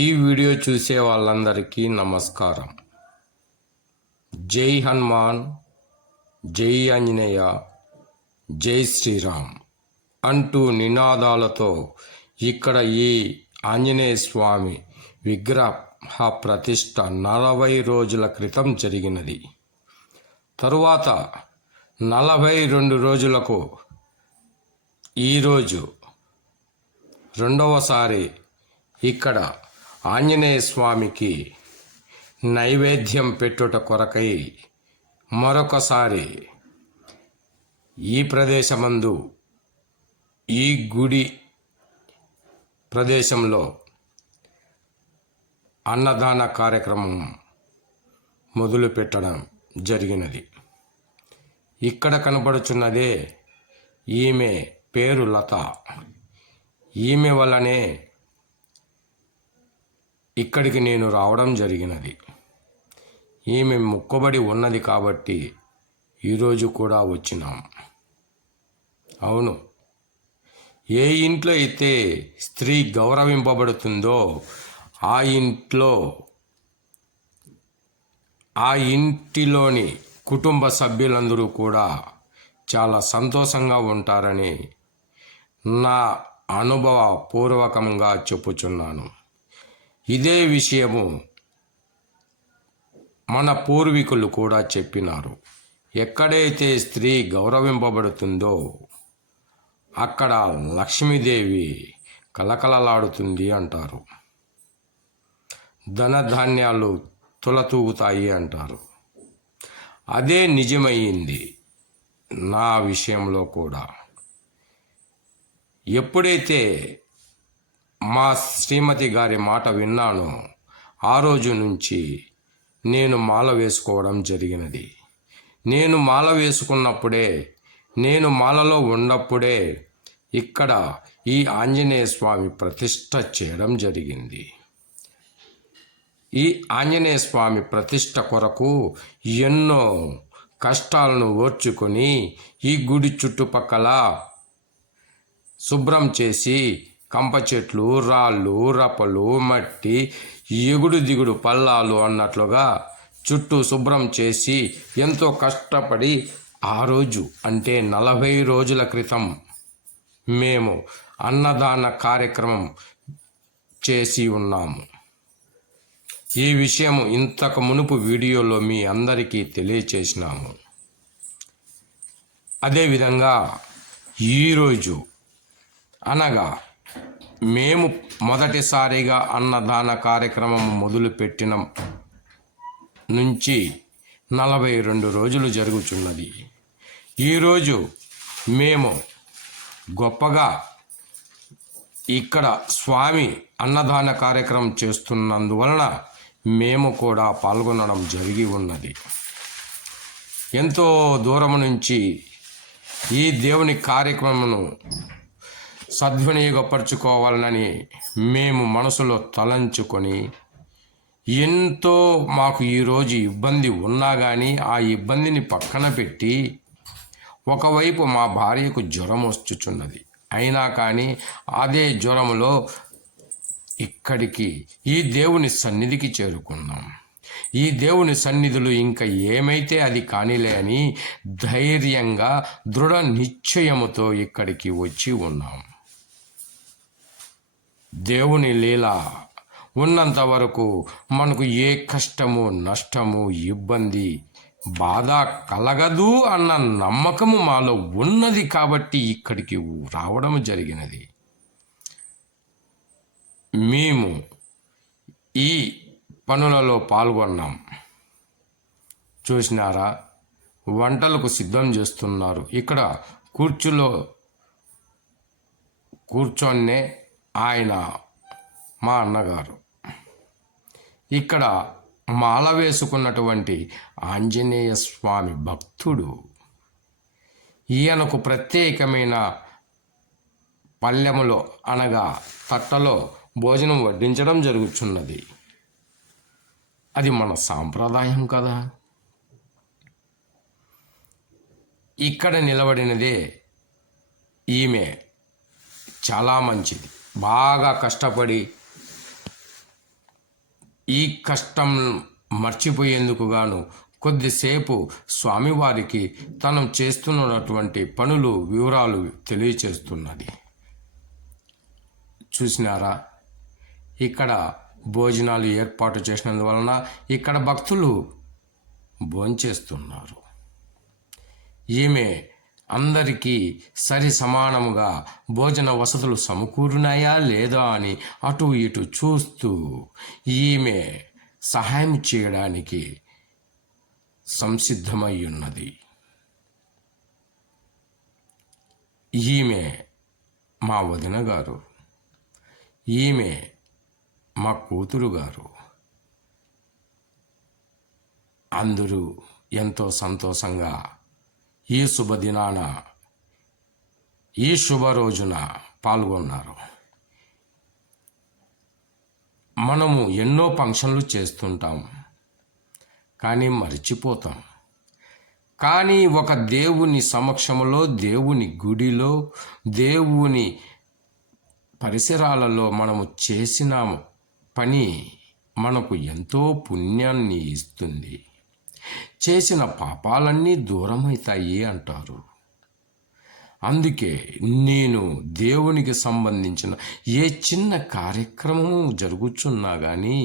ఈ వీడియో చూసే వాళ్ళందరికీ నమస్కారం. జై హనుమాన్, జై ఆంజనేయ, జై శ్రీరామ్ అంటూ నినాదాలతో ఇక్కడ ఈ ఆంజనేయ స్వామి విగ్రహ ప్రతిష్ట 40 రోజుల క్రితం జరిగినది. తరువాత 42 రోజులకు ఈరోజు రెండవసారి ఇక్కడ ఆంజనేయ స్వామికి నైవేద్యం పెట్టుట కొరకై మరొకసారి ఈ ప్రదేశమందు ఈ గుడి ప్రదేశంలో అన్నదాన కార్యక్రమం మొదలు పెట్టడం జరిగినది. ఇక్కడ కనబడుచున్నదే ఈమె పేరు లత. ఈమె వల్లనే ఇక్కడికి నేను రావడం జరిగినది. ఈమె మొక్కుబడి ఉన్నది కాబట్టి ఈరోజు కూడా వచ్చినాం. అవును, ఏ ఇంట్లో అయితే స్త్రీ గౌరవింపబడుతుందో ఆ ఇంటిలోని కుటుంబ సభ్యులందరూ కూడా చాలా సంతోషంగా ఉంటారని నా అనుభవపూర్వకంగా చెప్పుచున్నాను. ఇదే విషయము మన పూర్వీకులు కూడా చెప్పినారు. ఎక్కడైతే స్త్రీ గౌరవింపబడుతుందో అక్కడ లక్ష్మీదేవి కలకలలాడుతుంది అంటారు. ధనధాన్యాలు తులతూగుతాయి అంటారు. అదే నిజమయ్యింది నా విషయంలో కూడా. ఎప్పుడైతే మా శ్రీమతి గారి మాట విన్నానో ఆ రోజు నుంచి నేను మాల వేసుకోవడం జరిగినది. నేను మాల వేసుకున్నప్పుడే, నేను మాలలో ఉన్నప్పుడే ఇక్కడ ఈ ఆంజనేయ స్వామి ప్రతిష్ట చేయడం జరిగింది. ఈ ఆంజనేయ స్వామి ప్రతిష్ట కొరకు ఎన్నో కష్టాలను ఓర్చుకొని ఈ గుడి చుట్టుపక్కల శుభ్రం చేసి కంప చెట్లు, రాళ్ళు, రప్పలు, మట్టి, ఎగుడు దిగుడు పల్లాలు అన్నట్లుగా చుట్టూ శుభ్రం చేసి ఎంతో కష్టపడి ఆ రోజు అంటే 40 రోజుల క్రితం మేము అన్నదాన కార్యక్రమం చేసి ఉన్నాము. ఈ విషయం ఇంతకు మునుపు వీడియోలో మీ అందరికీ తెలియచేసినాము. అదేవిధంగా ఈరోజు అనగా మేము మొదటిసారిగా అన్నదాన కార్యక్రమం మొదలుపెట్టిన నుంచి 42 రోజులు జరుగుతున్నది. ఈరోజు మేము గొప్పగా ఇక్కడ స్వామి అన్నదాన కార్యక్రమం చేస్తున్నందువలన మేము కూడా పాల్గొనడం జరిగి ఉన్నది. ఎంతో దూరం నుంచి ఈ దేవుని కార్యక్రమమును సద్వినియోగపరచుకోవాలని మేము మనసులో తలంచుకొని ఎంతో మాకు ఈరోజు ఇబ్బంది ఉన్నా కానీ ఆ ఇబ్బందిని పక్కన పెట్టి ఒకవైపు మా భార్యకు జ్వరం వచ్చుచున్నది. అయినా కానీ అదే జ్వరంలో ఇక్కడికి ఈ దేవుని సన్నిధికి చేరుకున్నాం. ఈ దేవుని సన్నిధులు ఇంకా ఏమైతే అది కానిలే అని ధైర్యంగా దృఢ నిశ్చయముతో ఇక్కడికి వచ్చి ఉన్నాం. దేవుని లీల ఉన్నంత వరకు మనకు ఏ కష్టము, నష్టము, ఇబ్బంది, బాధ కలగదు అన్న నమ్మకము మాలో ఉన్నది కాబట్టి ఇక్కడికి రావడం జరిగినది. మేము ఈ పనులలో పాల్గొన్నాం. చూసినారా, వంటలకు సిద్ధం చేస్తున్నారు. ఇక్కడ కుర్చీలో కూర్చొనే ఆయన మా అన్నగారు. ఇక్కడ మాల వేసుకున్నటువంటి ఆంజనేయ స్వామి భక్తుడు. ఈయనకు ప్రత్యేకమైన పల్లెములో అనగా తట్టలో భోజనం వడ్డించడం జరుగుతున్నది. అది మన సాంప్రదాయం కదా. ఇక్కడ నిలబడినదే ఈమె చాలా మంచిది. బాగా కష్టపడి ఈ కష్టం మర్చిపోయేందుకు గాను కొద్దిసేపు స్వామివారికి తను చేస్తున్నటువంటి పనులు వివరాలు తెలియచేస్తున్నది. చూసినారా, ఇక్కడ భోజనాలు ఏర్పాటు చేసినందువలన ఇక్కడ భక్తులు భోంచేస్తున్నారు. ఈమె అందరికీ సరి సమానముగా భోజన వసతులు సమకూరున్నాయా లేదా అని అటు ఇటు చూస్తూ ఈమె సహాయం చేయడానికి సంసిద్ధమై ఉన్నది. ఈమె మా వదిన గారు, ఈమె మా కూతురు గారు. అందరూ ఎంతో సంతోషంగా ఈ శుభదినాన, ఈ శుభ రోజున పాల్గొన్నారు. మనము ఎన్నో ఫంక్షన్లు చేస్తుంటాం, కానీ మర్చిపోతాం. కానీ ఒక దేవుని సమక్షంలో, దేవుని గుడిలో, దేవుని పరిసరాలలో మనము చేసిన పని మనకు ఎంతో పుణ్యాన్ని ఇస్తుంది. చేసిన పాపాలన్నీ దూరమవుతాయి అంటారు. అందుకే నేను దేవునికి సంబంధించిన ఏ చిన్న కార్యక్రమము జరుగుచున్నా కానీ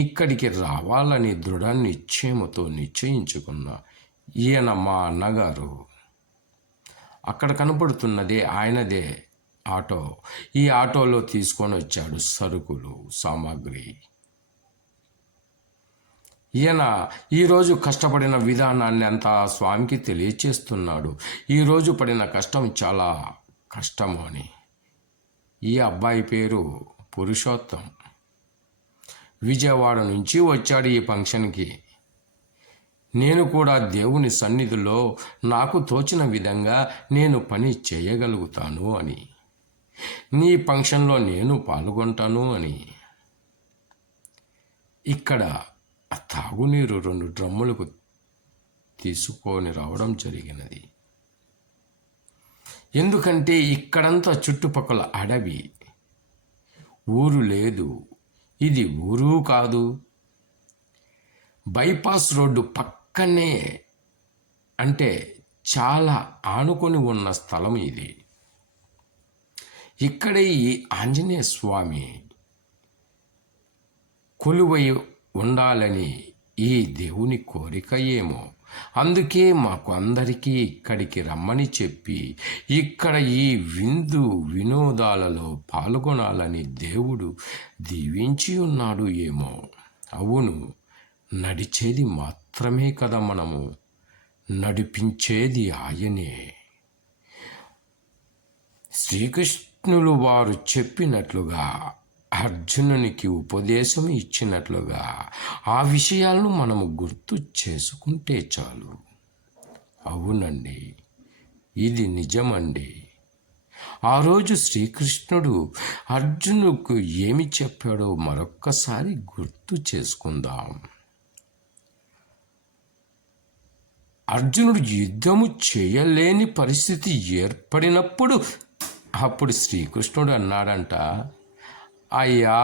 ఇక్కడికి రావాలని దృఢ నిశ్చయముతో నిశ్చయించుకున్నా. ఈయన మా అన్నగారు. అక్కడ కనపడుతున్నదే ఆయనదే ఆటో. ఈ ఆటోలో తీసుకొని వచ్చాడు సరుకులు, సామాగ్రి. ఈయన ఈరోజు కష్టపడిన విధానాన్ని అంతా స్వామికి తెలియచేస్తున్నాడు. ఈరోజు పడిన కష్టం చాలా కష్టము అని. ఈ అబ్బాయి పేరు పురుషోత్తం. విజయవాడ నుంచి వచ్చాడు ఈ ఫంక్షన్కి. నేను కూడా దేవుని సన్నిధిలో నాకు తోచిన విధంగా నేను పని చేయగలుగుతాను అని, నీ ఫంక్షన్లో నేను పాల్గొంటాను అని. ఇక్కడ తాగునీరు 2 డ్రమ్ములకు తీసుకొని రావడం జరిగినది. ఎందుకంటే ఇక్కడంతా చుట్టుపక్కల అడవి, ఊరు లేదు. ఇది ఊరు కాదు, బైపాస్ రోడ్డు పక్కనే, అంటే చాలా ఆనుకొని ఉన్న స్థలం ఇది. ఇక్కడే ఈ ఆంజనేయ స్వామి కొలువై ఉండాలని ఈ దేవుని కోరిక ఏమో. అందుకే మాకు అందరికీ ఇక్కడికి రమ్మని చెప్పి ఇక్కడ ఈ విందు వినోదాలలో పాల్గొనాలని దేవుడు దీవించి ఉన్నాడు ఏమో. అవును, నడిచేది మాత్రమే కదా మనము, నడిపించేది ఆయనే. శ్రీకృష్ణులు వారు చెప్పినట్లుగా, అర్జునునికి ఉపదేశం ఇచ్చినట్లుగా ఆ విషయాలను మనము గుర్తు చేసుకుంటే చాలు. అవునండి, ఇది నిజమండి. ఆ రోజు శ్రీకృష్ణుడు అర్జునుకు ఏమి చెప్పాడో మరొక్కసారి గుర్తు చేసుకుందాం. అర్జునుడు యుద్ధము చేయలేని పరిస్థితి ఏర్పడినప్పుడు అప్పుడు శ్రీకృష్ణుడు అన్నాడంట, అయ్యా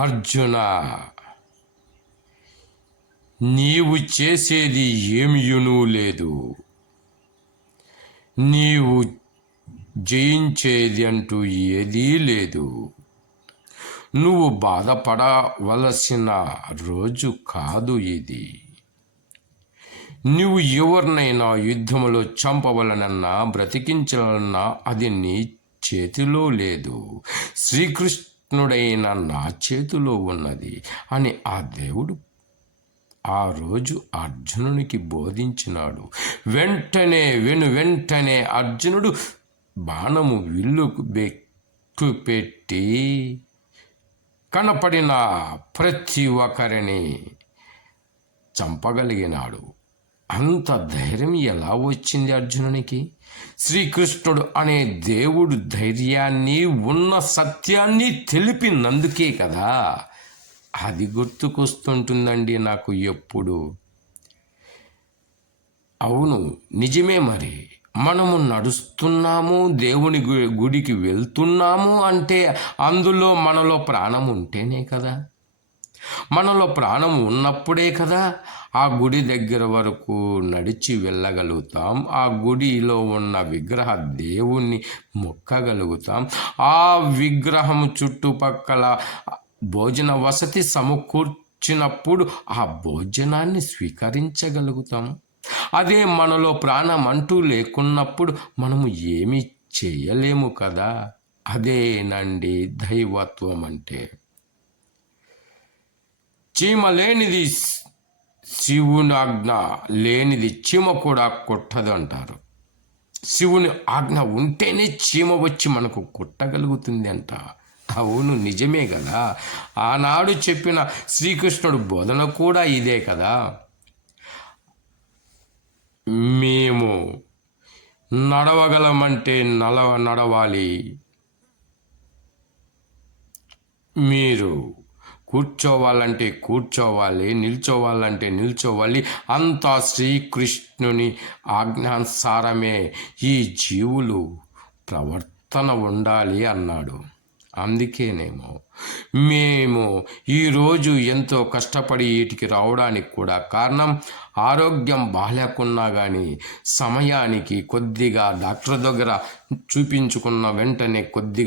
అర్జున, నీవు చేసేది ఏమియునూ లేదు, నీవు జయించేది అంటూ ఏదీ లేదు. నువ్వు బాధపడవలసిన రోజు కాదు ఇది. నువ్వు ఎవరినైనా యుద్ధములో చంపవలనన్నా, బ్రతికించాలన్నా అది నీ చేతిలో లేదు, శ్రీకృష్ణుడైన నా చేతిలో ఉన్నది అని ఆ దేవుడు ఆ రోజు అర్జునునికి బోధించినాడు. వెంటనే అర్జునుడు బాణము విల్లుకు పెట్టి కనపడిన ప్రతి ఒక్కరిని చంపగలిగినాడు. అంత ధైర్యం ఎలా వచ్చింది అర్జునునికి? శ్రీకృష్ణుడు అనే దేవుడు ధైర్యాన్ని, ఉన్న సత్యాన్ని తెలిపినందుకే కదా. అది గుర్తుకొస్తుంటుందండి నాకు ఎప్పుడు. అవును, నిజమే. మరి మనము నడుస్తున్నాము, దేవుని గుడికి వెళ్తున్నాము అంటే అందులో మనలో ప్రాణం ఉంటేనే కదా. మనలో ప్రాణం ఉన్నప్పుడే కదా ఆ గుడి దగ్గర వరకు నడిచి వెళ్ళగలుగుతాం. ఆ గుడిలో ఉన్న విగ్రహ దేవుణ్ణి మొక్కగలుగుతాం. ఆ విగ్రహం చుట్టుపక్కల భోజన వసతి సమకూర్చినప్పుడు ఆ భోజనాన్ని స్వీకరించగలుగుతాం. అదే మనలో ప్రాణం అంటూ లేకున్నప్పుడు మనము ఏమీ చేయలేము కదా. అదేనండి దైవత్వం అంటే. చీమ లేనిది శివుని ఆజ్ఞ లేనిది చీమ కూడా కొట్టదు అంటారు. శివుని ఆజ్ఞ ఉంటేనే చీమ వచ్చి మనకు కొట్టగలుగుతుంది అంట. అవును, నిజమే కదా. ఆనాడు చెప్పిన శ్రీకృష్ణుడు బోధన కూడా ఇదే కదా. మేము నడవగలమంటే నడవాలి, మీరు కూర్చోవాలంటే కూర్చోవాలి, నిల్చోవాలంటే నిల్చోవాలి. అంతా శ్రీకృష్ణుని ఆజ్ఞానుసారమే ఈ జీవులు ప్రవర్తన ఉండాలి అన్నాడు. అందుకేనేమో మేము ఈరోజు ఎంతో కష్టపడి వీటికి రావడానికి కూడా కారణం, ఆరోగ్యం బాగాలేకున్నా కానీ సమయానికి కొద్దిగా డాక్టర్ దగ్గర చూపించుకున్న వెంటనే కొద్దిగా